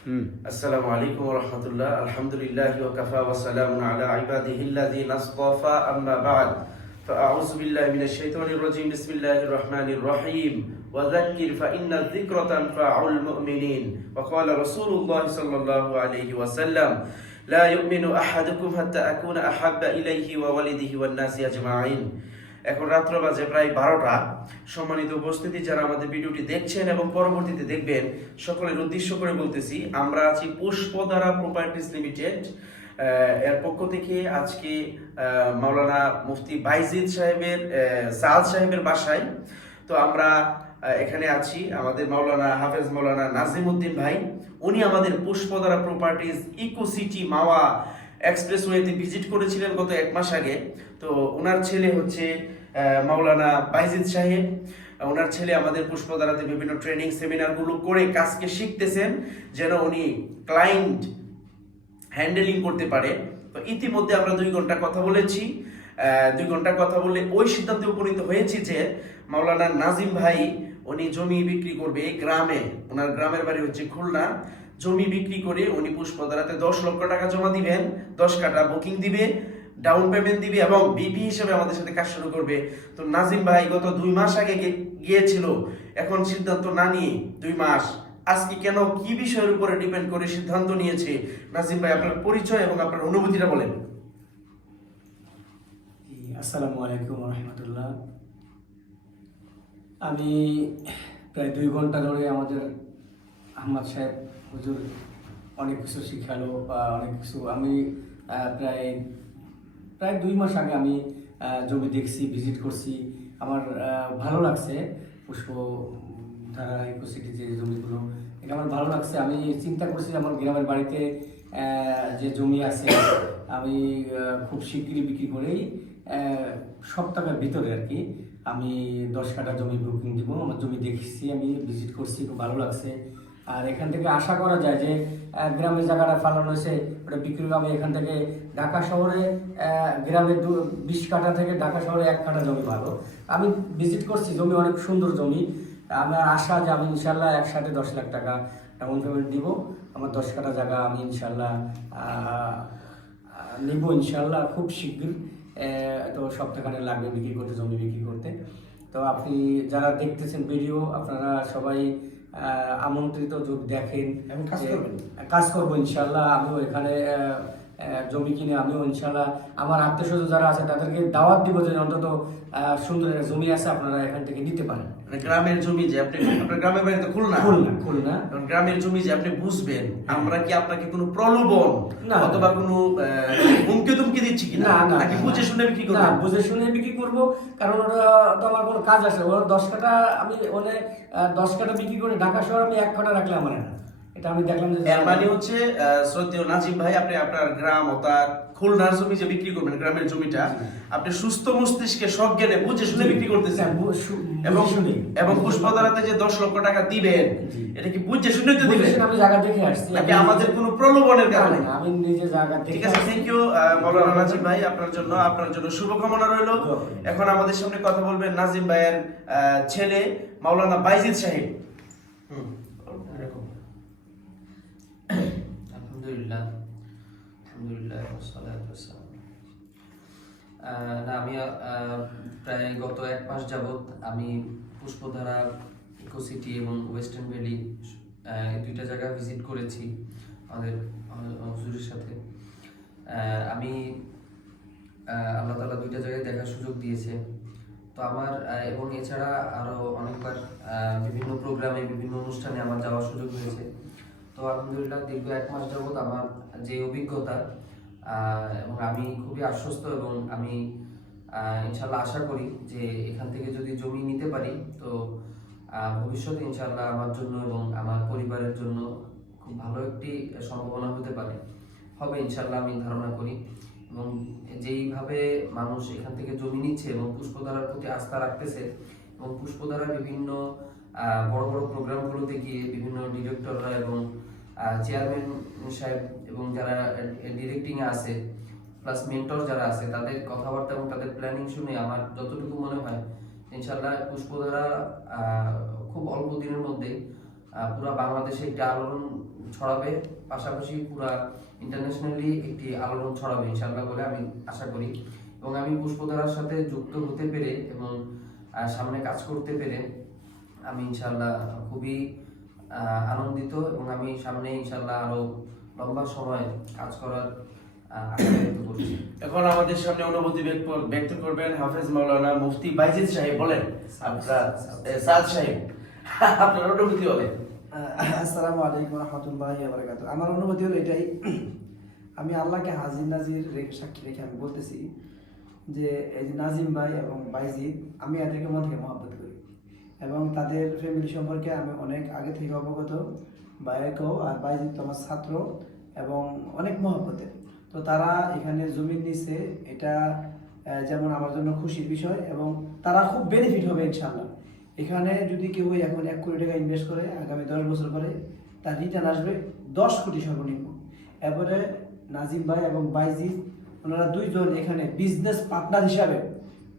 السلام عليكم ورحمة الله. الحمد لله وكفى وسلام على عباده الذين اصطفى. أما بعد فأعوذ بالله من الشيطان الرجيم. بسم الله الرحمن الرحيم. وذكر فإن الذكر تنفع المؤمنين. وقال رسول الله صلى الله عليه وسلم لا يؤمن أحدكم حتى أكون أحب إليه ووالده والناس أجمعين. এখন রাত্র বাজে প্রায় 12টা। সম্মানিত উপস্থিতি, যারা আমাদের ভিডিওটি দেখছেন এবং পরবর্তীতে দেখবেন, সকলের উদ্দেশ্য করে বলতেছি, আমরা আছি পুষ্পধারা প্রপার্টিজ লিমিটেড এর পক্ষ থেকে আজকে মাওলানা মুফতি বাইজিদ সাহেবের সাদ সাহেবের বাসায়। তো আমরা এখানে আছি, আমাদের মাওলানা হাফেজ মাওলানা নাজিমউদ্দিন ভাই, উনি আমাদের পুষ্পধারা প্রপার্টিজ ইকো সিটি মাওয়া এক্সপ্রেসওয়েতে ভিজিট করেছিলেন গত 1 মাস আগে। তো ওনার ছেলে হচ্ছে মাওলানা বাইজিদ সাহেব। ওনার ছেলে আমাদের পুষ্পধারাতে বিভিন্ন ট্রেনিং সেমিনারগুলো করে কাজকে শিখতেছেন, যেন উনি ক্লায়েন্ট হ্যান্ডেলিং করতে পারে। তো ইতিমধ্যে আমরা 2 ঘন্টা কথা বলেছি। 2 ঘন্টা কথা বলে ওই সিদ্ধান্তে উপনীত হয়েছি যে মাওলানা নাজিম ভাই উনি জমি বিক্রি করবে গ্রামে। ওনার গ্রামের বাড়ি হচ্ছে খুলনা। জমি বিক্রি করে উনি পুষ্পধারাতে 10 লক্ষ টাকা জমা দিবেন, 10 কাঠা বুকিং দিবে, ডাউন পেমেন্ট দিবে এবং বিপি হিসেবে আমাদের সাথে কাজ শুরু করবে। তো নাজিম ভাই গত 2 মাস আগে গিয়েছিল, এখন সিদ্ধান্ত না নিয়ে 2 মাস আজকে কেন, কি বিষয়ের উপরে ডিপেন্ড করে সিদ্ধান্ত নিয়েছে? নাজিম ভাই, আপনার পরিচয় এবং আপনার অনুভূতিটা বলেন। আসসালামু আলাইকুম রহমতুল্লাহ। আমি প্রায় 2 ঘন্টা ধরে আমাদের আহমদ সাহেব হুজুর অনেক কিছু শিখালো বা অনেক কিছু আমি প্রায় 2 মাস আগে আমি জমি দেখছি, ভিজিট করছি। আমার ভালো লাগছে পুষ্পধারা ইকো সিটি যে জমিগুলো, এটা আমার ভালো লাগছে। আমি চিন্তা করছি আমার গ্রামের বাড়িতে যে জমি আছে আমি খুব শিগগিরই বিক্রি করেই সপ্তাহের ভিতরে আর কি আমি 10 কাঠা জমি বুকিং দিব। আমার জমি দেখছি, আমি ভিজিট করছি, খুব ভালো লাগছে। আর এখান থেকে আশা করা যায় যে গ্রামের জায়গাটা ফালানো হয়েছে ওটা বিক্রি হবে। এখান থেকে ঢাকা শহরে গ্রামের 20 কাঠা থেকে ঢাকা শহরে 1 কাঠা জমি ভালো। আমি ভিজিট করছি, জমি অনেক সুন্দর জমি। আমার আশা যে আমি ইনশাল্লাহ একসাথে 10 লাখ টাকা ডাউন পেমেন্ট দিব। আমার 10 কাঠা জায়গা আমি ইনশাল্লাহ নিব ইনশাল্লাহ খুব শীঘ্র। তো সপ্তাহখানেক লাগবে বিক্রি করতে, জমি বিক্রি করতে। তো আপনি যারা দেখতেছেন ভিডিও, আপনারা সবাই আমন্ত্রিত, যদি দেখেন কাজ করবো ইনশাল্লাহ। আমিও এখানে জমি কিনে আমিও ইনশাল্লাহ আমার আত্মীয় স্বজন যারা আছে তাদেরকে দাওয়াত দিব যে অন্তত সুন্দর একটা জমি আছে, আপনারা এখান থেকে নিতে পারেন। গ্রামের জমি যে আপনি, আপনার গ্রামের বাড়ি তো খুলনা। গ্রামের জমি যে আপনি বুঝবেন, আমরা কি আপনাকে কোনো প্রলোভন অথবা কোনো হুমকি তুমকি দিচ্ছি কিনা, নাকি বুঝে শুনে বিক্রি করব? না, বুঝে শুনে বিক্রি করব, কারণ ওটা তো আমার কোনো কাজ আছে। ওরা 10 কাঠা আমি 10 কাঠা বিক্রি করে ঢাকা শহর আমি 1 কাঠা রাখলে আমার না। এটা আমি দেখলাম যে এর মানে হচ্ছে শ্রদ্ধেয় নাজিম ভাই, আপনি আপনার গ্রাম অর্থাৎ খুলনার জমি যে বিক্রি করবেন, গ্রামের জমিটা আপনি সুস্থ মস্তিষ্কে সজ্ঞানে বুঝে শুনে বিক্রি করতেছেন এবং পুষ্পধারাতে যে 10 লক্ষ টাকা দিবেন, এটা কি বুঝে শুনে তো দিবেন? আমি জায়গা দেখে আসছি, নাকি আমাদের কোনো প্রলোভনের কারণে? আমি নিজে জায়গা দেখে। ঠিক আছে, থ্যাংক ইউ মাওলানা নাজিম ভাই, আপনার জন্য শুভকামনা রইল। এখন আমাদের সামনে কথা বলবেন নাজিম ভাইয়ের ছেলে মাওলানা বাইজিদ সাহেব। আলহামদুলিল্লাহ আমি প্রায় গত 1 মাস যাবত আমি পুষ্পধারা ইকো সিটি এবং ওয়েস্টার্ন ভ্যালি 2টা জায়গা ভিজিট করেছি আমাদের হুজুরের সাথে। আমি আল্লাহ তাআলা 2টা জায়গায় দেখার সুযোগ দিয়েছে। তো আমার এবং এছাড়া আরো অনেকবার বিভিন্ন প্রোগ্রামে, বিভিন্ন অনুষ্ঠানে আমার যাওয়ার সুযোগ হয়েছে। তো আলহামদুলিল্লাহ দীর্ঘ 1 মাস যাবত আমার যে অভিজ্ঞতা, এবং আমি খুবই আশ্বস্ত এবং আমি ইনশাল্লাহ আশা করি যে এখান থেকে যদি জমি নিতে পারি তো ভবিষ্যতে ইনশাল্লাহ আমার জন্য এবং আমার পরিবারের জন্য খুব ভালো একটি সম্ভাবনা হতে পারে, হবে ইনশাল্লাহ আমি ধারণা করি। এবং যেইভাবে মানুষ এখান থেকে জমি নিচ্ছে এবং পুষ্পধারার প্রতি আস্থা রাখতেছে এবং পুষ্পধারা বিভিন্ন বড় বড় প্রোগ্রামগুলোতে গিয়ে বিভিন্ন ডিরেক্টররা এবং চেয়ারম্যান সাহেব এবং যারা ডিরেক্টিংয়ে আছে প্লাস মেন্টর যারা আছে তাদের কথাবার্তা এবং তাদের প্ল্যানিং শুনে আমার যতটুকু মনে হয় ইনশাল্লাহ পুষ্পধারা খুব অল্প দিনের মধ্যে পুরো বাংলাদেশে একটা আলোড়ন ছড়াবে, পাশাপাশি পুরা ইন্টারন্যাশনালি একটি আলোড়ন ছড়াবে ইনশাআল্লাহ বলে আমি আশা করি। এবং আমি পুষ্পধারার সাথে যুক্ত হতে পেরে এবং সামনে কাজ করতে পেরে আমি ইনশাআল্লাহ খুবই আনন্দিত, এবং আমি সামনে ইনশাআল্লাহ আরো লম্বা সময় কাজ করার আশা ব্যক্ত করছি। এখন আমাদের সামনে অনুভূতি ব্যক্ত করবেন হাফেজ মাওলানা মুফতি বাইজিদ সাহেব। বলেন আপনার সাদ সাহেব, আপনার অনুভূতি বলেন। আসসালামু আলাইকুম রহমতুল্লাহি ওয়া বারাকাতুহু। আমার অনুভূতি হলো এটাই, আমি আল্লাহকে হাজির নাজির সাক্ষী রেখে আমি বলতেছি যে এই যে নাজিম ভাই এবং বাইজিদ, আমি এদেরকে মন থেকে মহব্বত করি এবং তাদের ফ্যামিলি সম্পর্কে আমি অনেক আগে থেকে অবগত। ভাইয়াকেও, আর বাইজিদ তো আমার ছাত্র এবং অনেক মহব্বতের। তো তারা এখানে জমিন নিছে, এটা যেমন আমার জন্য খুশির বিষয়, এবং তারা খুব বেনিফিট হবে ইনশাআল্লাহ। এখানে যদি কেউ এখন 1 কোটি টাকা ইনভেস্ট করে আগামী 10 বছর পরে তার রিটার্ন আসবে 10 কোটি সর্বনিম্ন। এরপরে নাজিম ভাই এবং বাইজিদ ওনারা দুইজন এখানে বিজনেস পার্টনার হিসাবে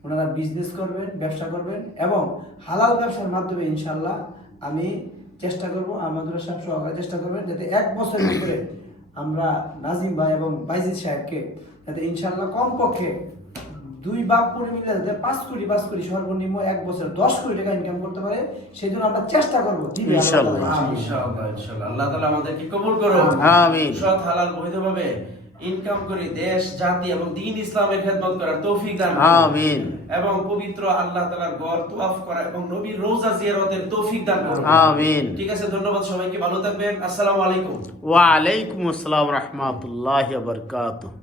ওনারা বিজনেস করবেন, ব্যবসা করবেন, এবং হালাল ব্যবসার মাধ্যমে ইনশাআল্লাহ আমি চেষ্টা করব, আমাদের সব সহকারে চেষ্টা করবেন যাতে 1 বছরের ভিতরে আমরা নাজিম ভাই এবং বাইজিদ সাহেবকে যাতে ইনশাআল্লাহ কমপক্ষে 2 বাপ পুরো মিলে যাতে 5 কোটি সর্বনিম্ন 1 বছর 10 কোটি টাকা ইনকাম করতে পারে, সেই জন্য আমরা চেষ্টা করবো ইনশাআল্লাহ। আল্লাহ তাআলা আমাদেরকে কবুল করুন, আমিন। সৎ হালাল বৈধভাবে ইনকাম করে দেশ জাতি এবং দ্বীন ইসলামের খেদমত করার তৌফিক দান করুন, আমিন। এবং পবিত্র আল্লাহ তাআলার ঘর তওয়াফ করা এবং নবীর রওজা জিয়ারতের তৌফিক দান করুন, আমিন। ঠিক আছে, ধন্যবাদ সবাইকে, ভালো থাকবেন। আসসালামু আলাইকুম। ওয়া আলাইকুম আসসালাম রাহমাতুল্লাহি ওয়া বারাকাতুহু।